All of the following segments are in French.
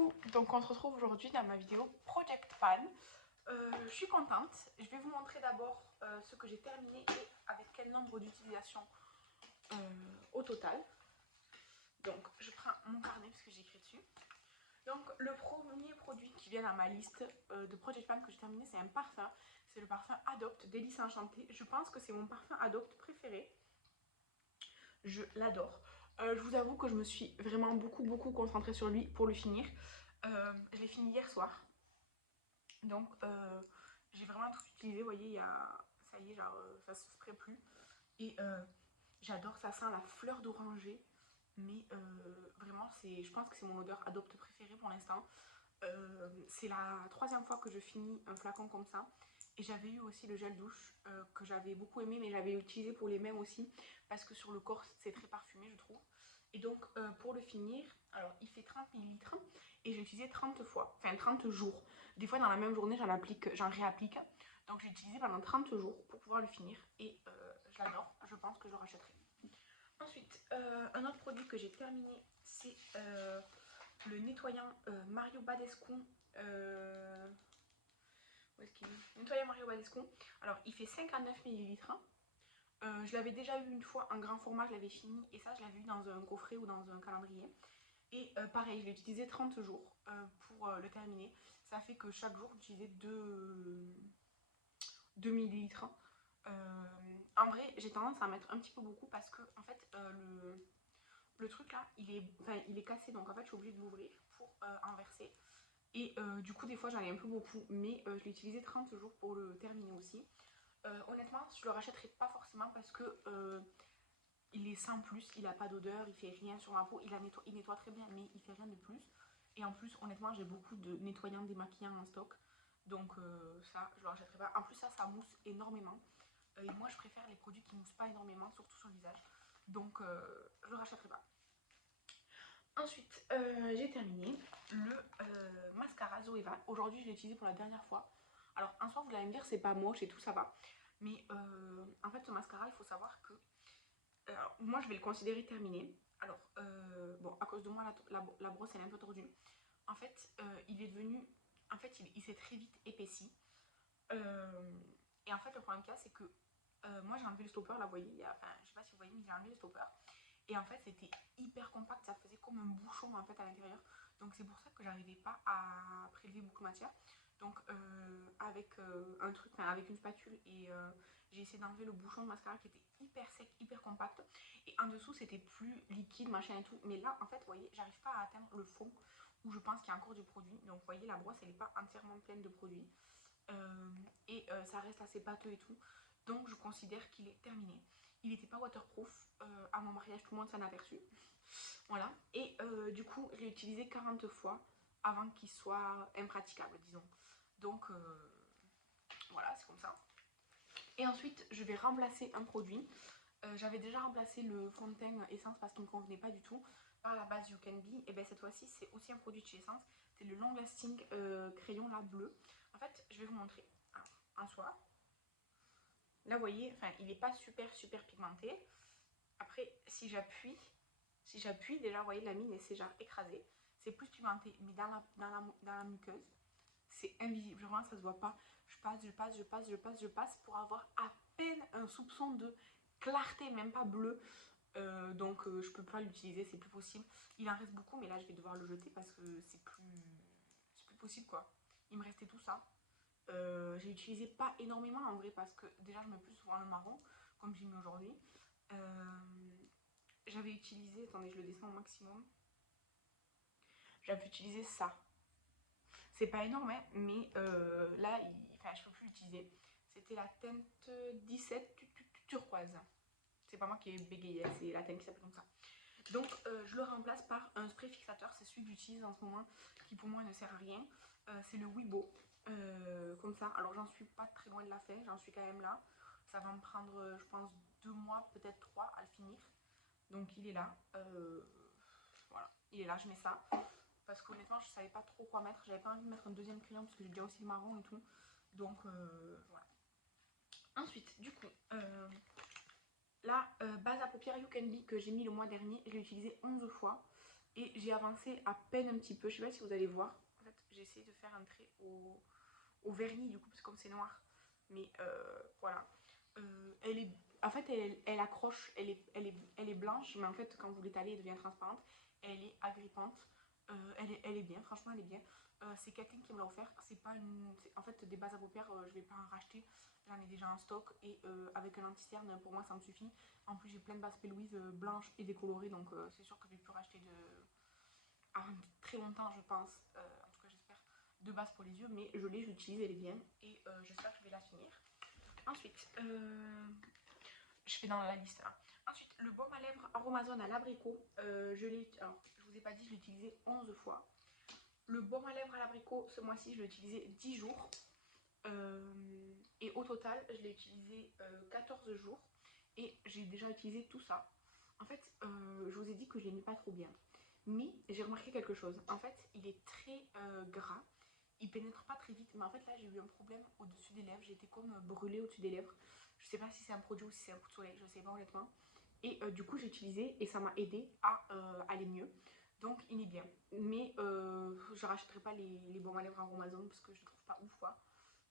Coucou, donc on se retrouve aujourd'hui dans ma vidéo Project Pan. Je suis contente, je vais vous montrer d'abord ce que j'ai terminé et avec quel nombre d'utilisations au total. Donc je prends mon carnet parce que j'écris dessus. Donc le premier produit qui vient dans ma liste de Project Pan que j'ai terminé, c'est un parfum. C'est le parfum Adopt Délice Enchantée. Je pense que c'est mon parfum Adopt préféré. Je l'adore. Je vous avoue que je me suis vraiment beaucoup concentrée sur lui pour le finir. Je l'ai fini hier soir. Donc j'ai vraiment tout utilisé. Vous voyez, il y a... ça y est, genre, ça se spray plus. Et j'adore, ça sent la fleur d'oranger. Mais vraiment, je pense que c'est mon odeur Adopt préférée pour l'instant. C'est la troisième fois que je finis un flacon comme ça. Et j'avais eu aussi le gel douche que j'avais beaucoup aimé, mais j'avais utilisé pour les mains aussi. Parce que sur le corps, c'est très parfumé, je trouve. Et donc, pour le finir, alors il fait 30 millilitres et j'ai utilisé 30 fois, enfin 30 jours. Des fois, dans la même journée, j'en réapplique. Donc, j'ai utilisé pendant 30 jours pour pouvoir le finir et je l'adore. Je pense que je le rachèterai. Ensuite, un autre produit que j'ai terminé, c'est le nettoyant Mario Badescu. Où est-ce qu'il est? Nettoyant Mario Badescu. Alors, il fait 59 millilitres. Je l'avais déjà eu une fois en grand format, je l'avais fini. Et ça, je l'avais eu dans un coffret ou dans un calendrier. Et pareil, je l'ai utilisé 30 jours pour le terminer. Ça fait que chaque jour, j'utilisais 2 millilitres. En vrai, j'ai tendance à en mettre un petit peu beaucoup parce que, en fait, le truc là, il est cassé. Donc, en fait, je suis obligée de l'ouvrir pour en verser. Et du coup, des fois, j'en ai un peu beaucoup. Mais je l'ai utilisé 30 jours pour le terminer aussi. Honnêtement, je le rachèterai pas forcément parce que il est sans plus, il a pas d'odeur, il fait rien sur ma peau, il nettoie très bien, mais il fait rien de plus. Et en plus, honnêtement, j'ai beaucoup de nettoyants démaquillants en stock, donc ça, je le rachèterai pas. En plus, ça mousse énormément. Et moi, je préfère les produits qui moussent pas énormément, surtout sur le visage. Donc, je le rachèterai pas. Ensuite, j'ai terminé le mascara Zoeva. Aujourd'hui, je l'ai utilisé pour la dernière fois. Alors, en soi, vous allez me dire, c'est pas moche et tout, ça va. Mais en fait, ce mascara, il faut savoir que moi, je vais le considérer terminé. Alors, bon, à cause de moi, la brosse, elle est un peu tordue. En fait, il est devenu... En fait, il s'est très vite épaissi. Et en fait, le problème qu'il y a, c'est que moi, j'ai enlevé le stopper, là, vous voyez. Enfin, je sais pas si vous voyez, mais j'ai enlevé le stopper. Et en fait, c'était hyper compact. Ça faisait comme un bouchon, en fait, à l'intérieur. Donc, c'est pour ça que j'arrivais pas à prélever beaucoup de matière. Donc, avec un truc, enfin, avec une spatule et j'ai essayé d'enlever le bouchon de mascara qui était hyper sec, hyper compact. Et en dessous, c'était plus liquide, machin et tout. Mais là, en fait, vous voyez, j'arrive pas à atteindre le fond où je pense qu'il y a encore du produit. Donc, vous voyez, la brosse, elle n'est pas entièrement pleine de produits. Ça reste assez pâteux et tout. Donc, je considère qu'il est terminé. Il n'était pas waterproof. À mon mariage, tout le monde s'en a aperçu. Voilà. Et du coup, je l'ai utilisé 40 fois avant qu'il soit impraticable, disons. Donc, voilà, c'est comme ça. Et ensuite, je vais remplacer un produit. J'avais déjà remplacé le fond de teint Essence parce qu'il ne me convenait pas du tout par la base You Can Be. Et bien cette fois-ci, c'est aussi un produit de chez Essence. C'est le Long Lasting crayon là bleu. En fait, je vais vous montrer. Alors, en soi, là vous voyez, enfin, il n'est pas super pigmenté. Après, si j'appuie, déjà, vous voyez, la mine est déjà écrasée. C'est plus pigmenté, mais dans la muqueuse, c'est invisible. Vraiment, ça se voit pas. Je passe pour avoir à peine un soupçon de clarté, même pas bleu. Donc je peux pas l'utiliser, c'est plus possible. Il en reste beaucoup, mais là je vais devoir le jeter parce que c'est plus possible quoi. Il me restait tout ça. J'ai utilisé pas énormément en vrai parce que déjà je mets plus souvent le marron comme j'ai mis aujourd'hui. J'avais utilisé, attendez, je le descends au maximum. J'avais utilisé ça. C'est pas énorme, hein, mais là, enfin, je peux plus l'utiliser. C'était la teinte 17 turquoise. C'est pas moi qui ai bégayé, c'est la teinte qui s'appelle comme ça. Donc, je le remplace par un spray fixateur. C'est celui que j'utilise en ce moment, qui pour moi ne sert à rien. C'est le Wibo, comme ça. Alors, j'en suis pas très loin de la fin, j'en suis quand même là. Ça va me prendre, je pense, 2 mois, peut-être 3 à le finir. Donc, il est là. Voilà, il est là, je mets ça. Parce qu'honnêtement, je savais pas trop quoi mettre. J'avais pas envie de mettre un deuxième crayon parce que j'ai déjà aussi le marron et tout. Donc, voilà. Ensuite, du coup, la base à paupières You Can Be que j'ai mis le mois dernier, je l'ai utilisé 11 fois. Et j'ai avancé à peine un petit peu, je sais pas si vous allez voir. En fait, j'ai essayé de faire un trait au vernis du coup, parce que comme c'est noir. Mais voilà. Elle est, en fait, elle accroche, elle est blanche, mais en fait, quand vous l'étalez, elle devient transparente. Elle est agrippante. Elle est bien, franchement, elle est bien. C'est quelqu'un qui me l'a offert. C'est pas une. En fait, des bases à paupières, je vais pas en racheter. J'en ai déjà en stock et avec un anti-cerne, pour moi, ça me suffit. En plus, j'ai plein de bases P. Louise blanches et décolorées, donc c'est sûr que je vais plus racheter à très longtemps, je pense. En tout cas, j'espère. De base pour les yeux, mais je l'ai, j'utilise, elle est bien et j'espère que je vais la finir. Ensuite, je fais dans la liste là. Ensuite, le baume à lèvres Aromazone à l'abricot. Alors, je vous ai pas dit, je l'ai utilisé 11 fois. Le baume à lèvres à l'abricot, ce mois-ci, je l'ai utilisé 10 jours. Et au total, je l'ai utilisé 14 jours. Et j'ai déjà utilisé tout ça. En fait, je vous ai dit que je l'aimais pas trop bien. Mais j'ai remarqué quelque chose. En fait, il est très gras. Il pénètre pas très vite. Mais en fait, là, j'ai eu un problème au-dessus des lèvres. J'ai été comme brûlée au-dessus des lèvres. Je sais pas si c'est un produit ou si c'est un coup de soleil. Je sais pas honnêtement. Et du coup, j'ai utilisé et ça m'a aidé à aller mieux. Donc, il est bien. Mais je rachèterai pas les baumes à lèvres Aromazone parce que je les trouve pas ouf quoi.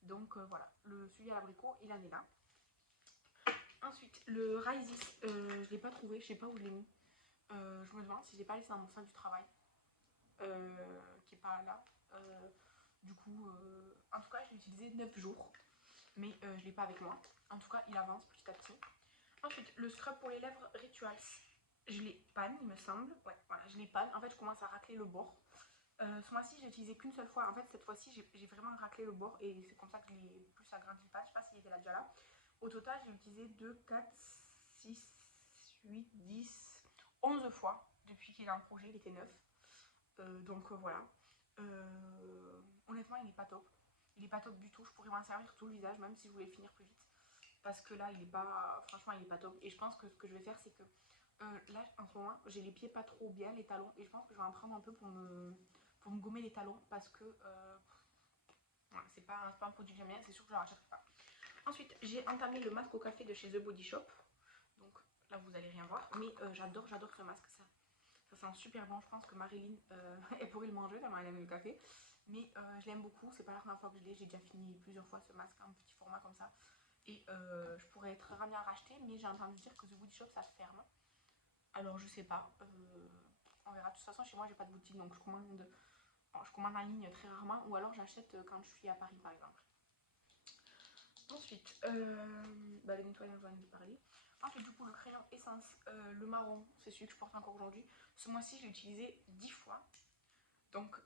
Donc voilà, celui à l'abricot, il en est là. Ensuite, le Raisis, je ne l'ai pas trouvé, je sais pas où je l'ai mis. Je me demande si je l'ai pas laissé dans mon sac du travail, qui est pas là. Du coup, en tout cas, je l'ai utilisé 9 jours, mais je l'ai pas avec moi. En tout cas, il avance petit à petit. Ensuite, le scrub pour les lèvres Rituals. Je l'ai panne, il me semble. Ouais, voilà, je l'ai panne. En fait, je commence à racler le bord. Ce mois-ci, j'ai utilisé qu'une seule fois. En fait, cette fois-ci, j'ai vraiment raclé le bord et c'est comme ça que je l'ai plus agrandi le pan. Je sais pas s'il était là déjà là. Au total, j'ai utilisé 2, 4, 6, 8, 10, 11 fois depuis qu'il est en projet. Il était neuf. Donc voilà. Honnêtement, il n'est pas top. Il n'est pas top du tout. Je pourrais m'en servir tout le visage, même si je voulais finir plus vite. Parce que là, il est pas. Franchement, il est pas top. Et je pense que ce que je vais faire, c'est que là, en ce moment, j'ai les pieds pas trop bien, les talons. Et je pense que je vais en prendre un peu pour me gommer les talons. Parce que voilà, c'est pas un produit que j'aime bien. C'est sûr que je ne le rachèterai pas. Ensuite, j'ai entamé le masque au café de chez The Body Shop. Donc là, vous allez rien voir. Mais j'adore ce masque. Ça sent super bon. Je pense que Marilyn, elle pourrait le manger tellement elle aime le café. Mais je l'aime beaucoup. C'est pas la première fois que je l'ai. J'ai déjà fini plusieurs fois ce masque en petit format comme ça. Et je pourrais être ramenée à racheter. Mais j'ai entendu dire que The Body Shop, ça ferme. Alors je sais pas. On verra. De toute façon, chez moi, j'ai pas de boutique. Donc je commande en ligne très rarement. Ou alors j'achète quand je suis à Paris, par exemple. Ensuite, le nettoyage, j'en ai parlé. Ensuite, du coup, le crayon essence, le marron, c'est celui que je porte encore aujourd'hui. Ce mois-ci, je l'ai utilisé 10 fois. Donc,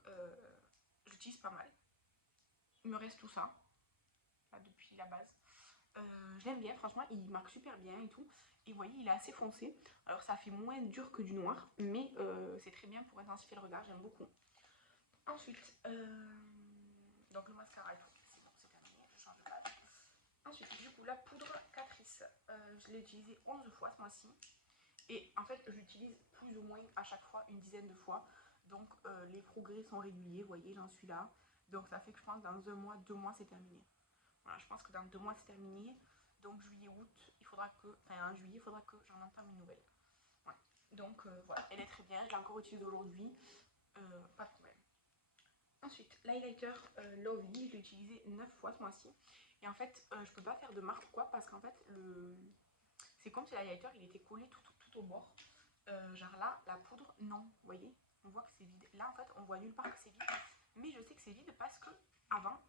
j'utilise pas mal. Il me reste tout ça, là, depuis la base. Je l'aime bien, franchement, il marque super bien et tout. Et vous voyez, il est assez foncé. Alors, ça fait moins dur que du noir, mais c'est très bien pour intensifier le regard, j'aime beaucoup. Ensuite, donc le mascara et tout, c'est bon, c'est terminé, je change de page. Ensuite, du coup, la poudre Catrice, je l'ai utilisée 11 fois ce mois-ci. Et en fait, j'utilise plus ou moins à chaque fois une dizaine de fois. Donc, les progrès sont réguliers, vous voyez, j'en suis là. Donc, ça fait que je pense que dans un mois, 2 mois, c'est terminé. Voilà, je pense que dans 2 mois, c'est terminé. Donc, juillet, août, il faudra que, enfin, en juillet, il faudra que j'en entame une nouvelle. Ouais. Donc, voilà, elle est très bien. Je l'ai encore utilisée aujourd'hui. Pas de problème. Ensuite, l'highlighter Lovely, je l'ai utilisé 9 fois ce mois-ci. Et en fait, je peux pas faire de marque quoi parce qu'en fait, c'est comme si l'highlighter il était collé tout au bord. Genre là, la poudre, non, vous voyez, on voit que c'est vide. Là, en fait, on voit nulle part que c'est vide. Mais je sais que c'est vide parce que avant,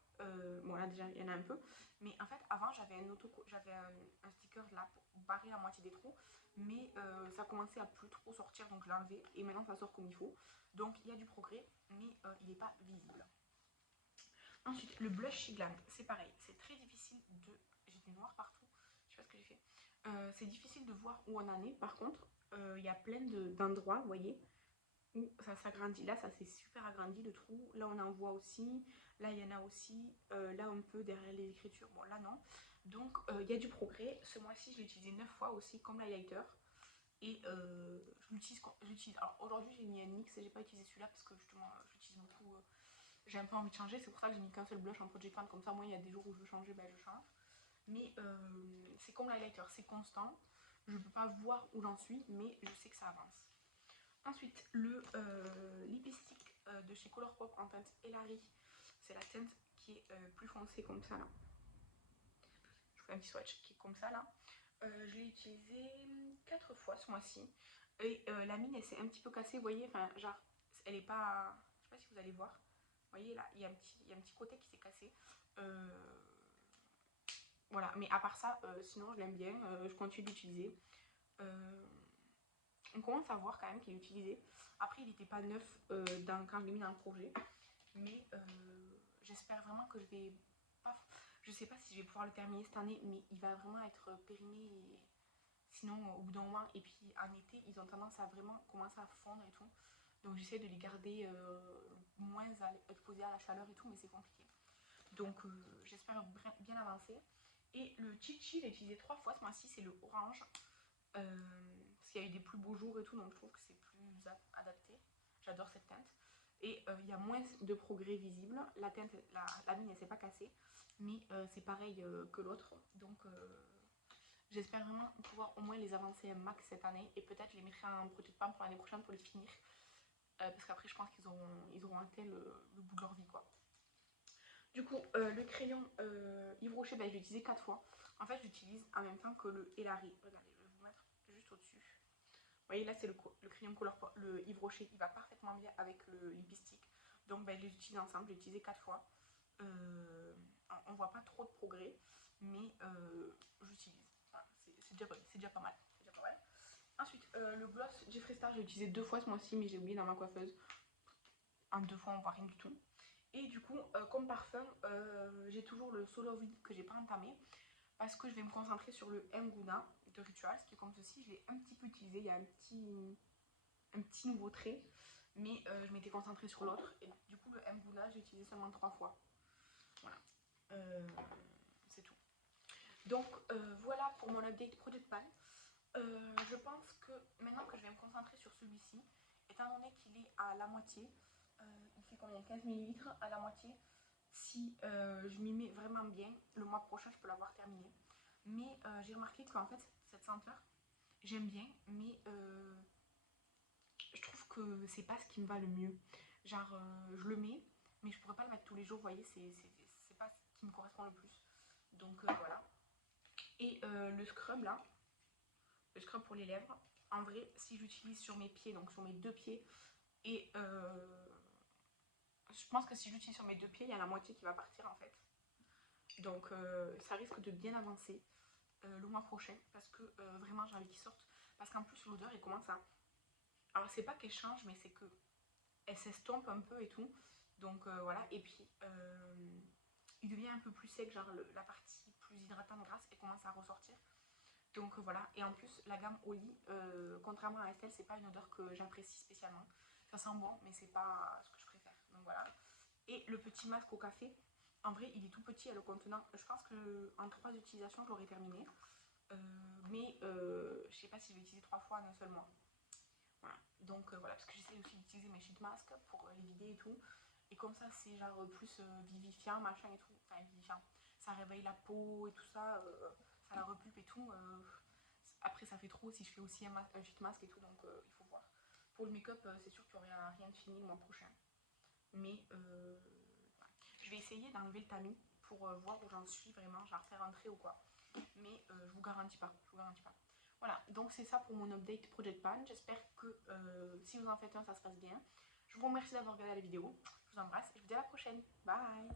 bon là déjà il y en a un peu, mais en fait avant j'avais un sticker là pour barrer la moitié des trous, mais ça commençait à plus trop sortir donc je l'ai enlevé et maintenant ça sort comme il faut. Donc il y a du progrès, mais il n'est pas visible. Ensuite, le blush Shiglam, c'est pareil, c'est très difficile de. J'ai du noir partout, je sais pas ce que j'ai fait. C'est difficile de voir où on en est, par contre, il y a plein d'endroits, vous voyez, où ça s'agrandit. Là, ça s'est super agrandi le trou. Là, on en voit aussi. Là, il y en a aussi. Là, un peu derrière les écritures. Bon, là, non. Donc, il y a du progrès. Ce mois-ci, je l'ai utilisé 9 fois aussi, comme l'highlighter. Et je l'utilise. Alors, aujourd'hui, j'ai mis un NYX et j'ai pas utilisé celui-là parce que justement, je l'utilise beaucoup. J'ai un peu envie de changer. C'est pour ça que j'ai mis qu'un seul blush en Project Fan. Comme ça, moi, il y a des jours où je veux changer, ben, je change. Mais c'est comme l'highlighter, c'est constant. Je peux pas voir où j'en suis, mais je sais que ça avance. Ensuite, le lipstick de chez Colourpop en teinte Elari. C'est la teinte qui est plus foncée comme ça là. Je vous fais un petit swatch qui est comme ça là. Je l'ai utilisé 4 fois ce mois-ci. Et la mine, elle s'est un petit peu cassée, vous voyez, enfin, genre, elle est pas... Je sais pas si vous allez voir. Vous voyez là, il y a un petit côté qui s'est cassé. Voilà, mais à part ça, sinon je l'aime bien, je continue d'utiliser. On commence à voir quand même qu'il est utilisé. Après, il n'était pas neuf quand je l'ai mis dans le projet. Mais j'espère vraiment que je vais pas... Je sais pas si je vais pouvoir le terminer cette année, mais il va vraiment être périmé. Et... Sinon, au bout d'un moment, et puis en été, ils ont tendance à vraiment commencer à fondre et tout. Donc j'essaie de les garder moins exposés à la chaleur et tout, mais c'est compliqué. Donc j'espère bien avancer. Et le Chichi, j'ai utilisé 3 fois ce mois-ci, c'est le orange. Parce qu'il y a eu des plus beaux jours et tout, donc je trouve que c'est plus adapté. J'adore cette teinte. Et il y a moins de progrès visibles. La teinte, la mine, elle s'est pas cassée. Mais c'est pareil que l'autre. Donc j'espère vraiment pouvoir au moins les avancer un max cette année. Et peut-être les mettre en produit de pour l'année prochaine pour les finir. Parce qu'après, je pense qu'ils auront atteint le bout de leur vie, quoi. Du coup, le crayon Yves Rocher, ben, je l'ai utilisé 4 fois. En fait, j'utilise en même temps que le Elari. Regardez, je vais vous mettre juste au-dessus. Vous voyez, là, c'est le crayon couleur, le Yves Rocher. Il va parfaitement bien avec le lipstick. Donc, ben, je les utilise ensemble. Je l'ai utilisé 4 fois. On voit pas trop de progrès, mais j'utilise. Voilà, c'est déjà pas mal. Déjà pas mal. Ensuite, le gloss Jeffree Star, j'ai utilisé 2 fois ce mois-ci, mais j'ai oublié dans ma coiffeuse. En 2 fois, on voit rien du tout. Et du coup, comme parfum, j'ai toujours le Solo Vide que j'ai pas entamé parce que je vais me concentrer sur le Mguna de Rituals qui est comme ceci. Je l'ai un petit peu utilisé, il y a un petit nouveau trait, mais je m'étais concentrée sur l'autre. Et du coup, le Mguna, j'ai utilisé seulement 3 fois. Voilà, c'est tout. Donc voilà pour mon update Project Pan. Je pense que maintenant que je vais me concentrer sur celui-ci, étant donné qu'il est à la moitié, il fait combien 15 ml à la moitié. Si je m'y mets vraiment bien, le mois prochain je peux l'avoir terminé. Mais j'ai remarqué qu'en fait cette senteur, j'aime bien, mais je trouve que c'est pas ce qui me va le mieux. Genre je le mets, mais je pourrais pas le mettre tous les jours, vous voyez, c'est pas ce qui me correspond le plus. Donc voilà. Et le scrub là, le scrub pour les lèvres, en vrai, si j'utilise sur mes pieds, donc sur mes 2 pieds, et je pense que si j'utilise sur mes 2 pieds, il y a la moitié qui va partir en fait. Donc ça risque de bien avancer le mois prochain parce que vraiment j'ai envie qu'ils sortent. Parce qu'en plus l'odeur elle commence à... Alors c'est pas qu'elle change mais c'est que elle s'estompe un peu et tout. Donc voilà, et puis il devient un peu plus sec, genre la partie plus hydratante grasse elle commence à ressortir. Donc voilà, et en plus la gamme Oli, contrairement à Estelle, c'est pas une odeur que j'apprécie spécialement. Ça sent bon mais c'est pas ce que je préfère. Donc voilà. Et le petit masque au café, en vrai il est tout petit à le contenant. Je pense qu'en 3 utilisations je l'aurais terminé. Mais je sais pas si je vais utiliser 3 fois en un seul mois. Voilà. Donc voilà, parce que j'essaie aussi d'utiliser mes sheet masks pour les vider et tout. Et comme ça c'est genre plus vivifiant, machin et tout. Enfin vivifiant. Ça réveille la peau et tout ça, ça la repulpe et tout. Après ça fait trop si je fais aussi un sheet mask et tout, donc il faut voir. Pour le make-up, c'est sûr qu'il n'y aura rien de fini le mois prochain. Mais voilà. Je vais essayer d'enlever le tamis pour voir où j'en suis vraiment, genre faire un trait ou quoi. Mais je vous garantis pas, je vous garantis pas. Voilà, donc c'est ça pour mon update Project Pan. J'espère que si vous en faites un, ça se passe bien. Je vous remercie d'avoir regardé la vidéo. Je vous embrasse et je vous dis à la prochaine. Bye!